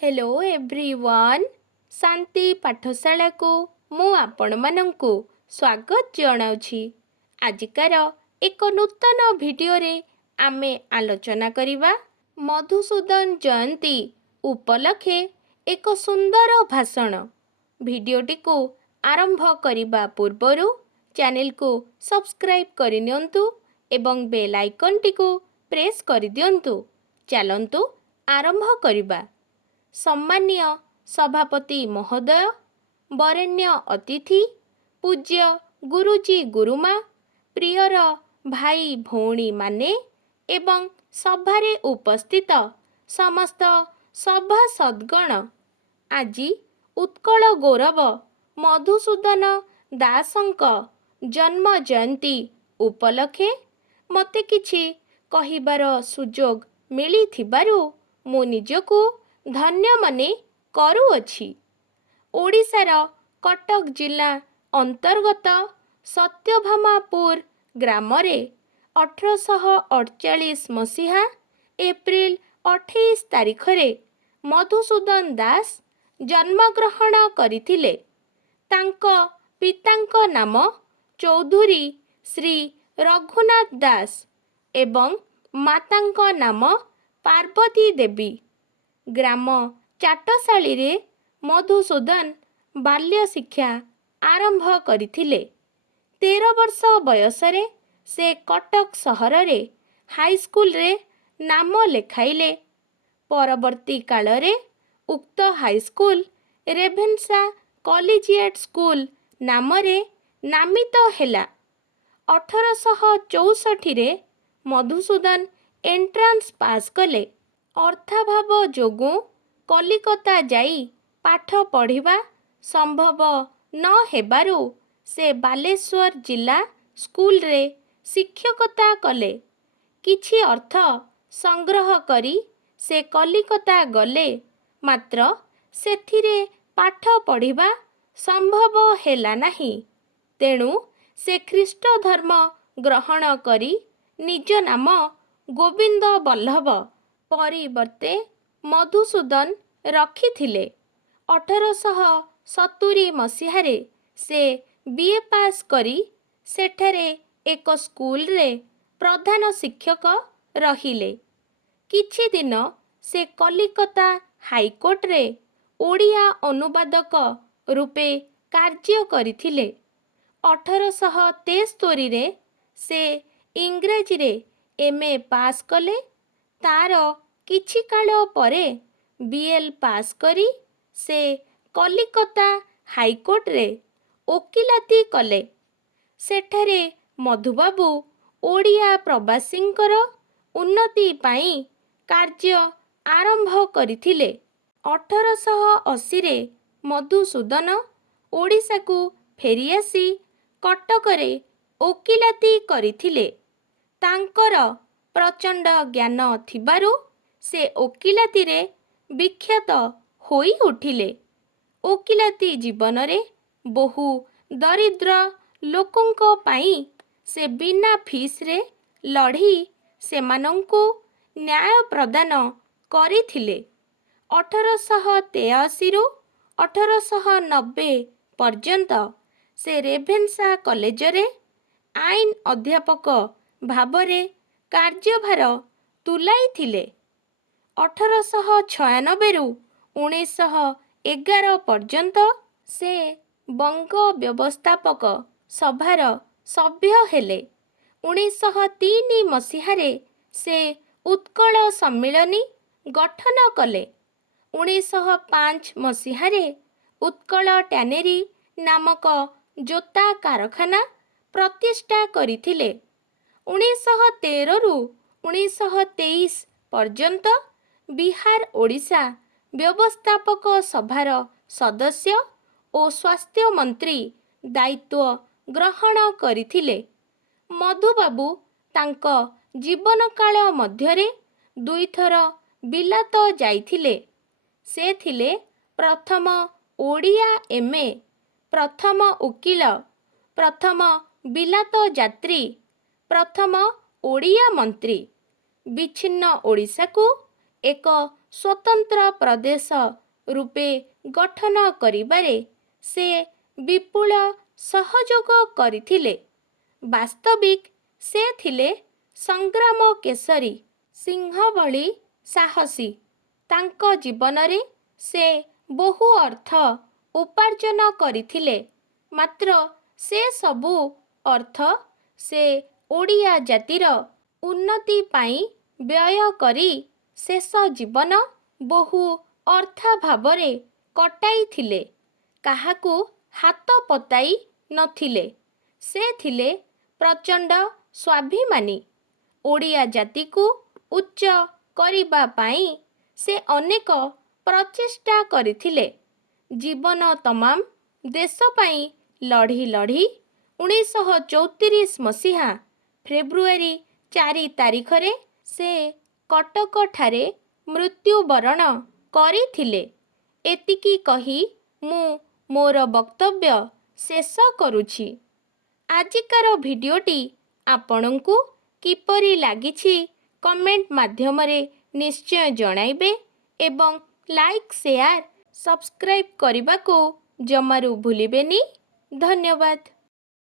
Hello everyone शांति पाठशाला को मु आपणमानंकु स्वागत जणाउछि। आजिकार एक नूतन वीडियो रे आमे आलोचना करिबा मधुसूदन जयंती उपलक्षे एक सुंदर भाषण। वीडियोटी को आरंभ करिबा पूर्वरु चैनल को सब्सक्राइब करिनियंतु एवं बेल आइकन टी को प्रेस करि दियंतु। चलंतु आरंभ करिबा। सम्मान्य सभापति महोदय, वरेण्य अतिथि, पूज्य गुरुजी गुरुमा, प्रियर भाई भौणी माने एवं सभारे उपस्थित समस्त सभासदगण, आजि उत्कल गौरव मधुसूदन दासंक जन्म जयंती उपलक्षे मते किछि कहिबार सुजोग मिलिथिबारु मु निजकु धन्य मने करुअछि। ओडिशार कटक जिला अंतर्गत सत्यभामापुर ग्रामरे 1848 मसीहा एप्रिल 28 तारिखरे मधुसूदन दास जन्मग्रहण करिथिले। तांको पितांक नाम चौधुरी श्री रघुनाथ दास एवं मातांक नाम पार्वती देवी। ग्राम चाटशाली रे मधुसूदन बाल्य शिक्षा आरंभ करिथिले। 13 वर्ष बयसरे से कटक सहर रे हाईस्कूल रे नाम लेखाइले। परवर्ती काल रे उक्त हाईस्कूल रेभेन्सा कॉलेजिएट स्कूल नाम रे नामित हेला। 1864 रे मधुसूदन एंट्रांस पास कले। अर्थाभाव जोगु कलिकता जाई पाठ पढ़िबा संभव न हेबारु से बालेश्वर जिला स्कूल रे शिक्षकता कले। किछि अर्थ संग्रह करी से कलिकता गले, मात्र सेथिरे पाठ पढ़िबा संभव हेला नाही। तेणु से ख्रीष्ट धर्म ग्रहण करी निज नाम गोविंद बल्लभ परिवर्ते मधुसूदन रखिथिले। 1870 मसीहारे से बीए पास करी सेठारे एक स्कूल रे प्रधान शिक्षक रहिले। किछि दिन से कलिकता हाईकोर्ट रे ओडिया अनुवादक रूपे कार्य करिथिले। 1873 रे से इंग्रेजी रे एमए पास कले। तार किछि काल परे बीएल पास करी से कलिकता हाईकोर्ट रे ओकिलाती कले। सेठारे मधुबाबू ओडिया प्रवासींकर उन्नति पाई कार्य आरंभ करिथिले। 1880 रे मधुसूदन ओडिशा को फेरिआसी कटकरे ओकिलाती करिथिले। तांकर प्रचंड ज्ञान थिबारु से ओकिलाती रे विख्यात होई उठिले। ओकिलाती जीवन रे बहु दरिद्र लोकंको पाई से बिना फीस रे लढ़ी सेमानंकु न्याय प्रदान करिथिले। 1883 रु 1890 पर्यंत से रेभेन्सा कॉलेज रे आईन अध्यापक भावरे कार्यभार तुलाई थिले। 1896 रु 1911 पर्यंत से बंग व्यवस्थापक सभार सभ्य हेले। 1903 मसीहारे से उत्कल सम्मिलनी गठन कले। 1905 मसीहारे उत्कल टैनेरी नामक जोता कारखाना प्रतिष्ठा करिथिले। 1913 रु 1923 पर्यंत बिहार ओडिशा व्यवस्थापक सभार सदस्य और स्वास्थ्य मंत्री दायित्व ग्रहण करिथिले। मधुबाबू तांको जीवन काल मध्यरे 2 थर बिलात जाइथिले। से थिले प्रथम ओडिया एमए, प्रथम उकिल, प्रथम बिलात यात्री, प्रथम ओडिया मंत्री। विच्छिन्न ओडिशा को ଏକ ସ୍ୱତନ୍ତ୍ର ପ୍ରଦେଶ ରୂପେ ଗଠନ କରିବାରେ ସେ ବିପୁଳ ସହଯୋଗ କରିଥିଲେ। ବାସ୍ତବିକ ସେ ଥିଲେ ସଂଗ୍ରାମ କେଶରୀ ସିଂହ ଭଳି ସାହସୀ। ତାଙ୍କ ଜୀବନରେ ସେ ବହୁ ଅର୍ଥ ଉପାର୍ଜନ କରିଥିଲେ, ମାତ୍ର ସେ ସବୁ ଅର୍ଥ ସେ ଓଡ଼ିଆ ଜାତିର ଉନ୍ନତି ପାଇଁ ବ୍ୟୟ କରି ଶେଷ ଜୀବନ ବହୁ ଅର୍ଥାଭାବରେ କଟାଇଥିଲେ। କାହାକୁ ହାତ ପତାଇ ନଥିଲେ। ସେ ଥିଲେ ପ୍ରଚଣ୍ଡ ସ୍ୱାଭିମାନୀ। ଓଡ଼ିଆ ଜାତିକୁ ଉଚ୍ଚ କରିବା ପାଇଁ ସେ ଅନେକ ପ୍ରଚେଷ୍ଟା କରିଥିଲେ। ଜୀବନ ତମାମ ଦେଶ ପାଇଁ ଲଢ଼ି ଲଢ଼ି 1934 ମସିହା ଫେବୃଆରୀ 4 ତାରିଖରେ ସେ କଟକଠାରେ ମୃତ୍ୟୁବରଣ କରିଥିଲେ। ଏତିକି କହି ମୁଁ ମୋର ବକ୍ତବ୍ୟ ଶେଷ କରୁଛି। ଆଜିକାର ଭିଡ଼ିଓଟି ଆପଣଙ୍କୁ କିପରି ଲାଗିଛି କମେଣ୍ଟ ମାଧ୍ୟମରେ ନିଶ୍ଚୟ ଜଣାଇବେ ଏବଂ ଲାଇକ୍, ସେୟାର, ସବସ୍କ୍ରାଇବ୍ କରିବାକୁ ଜମାରୁ ଭୁଲିବେନି। ଧନ୍ୟବାଦ।